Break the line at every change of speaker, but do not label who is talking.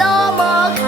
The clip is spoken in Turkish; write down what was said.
doğmak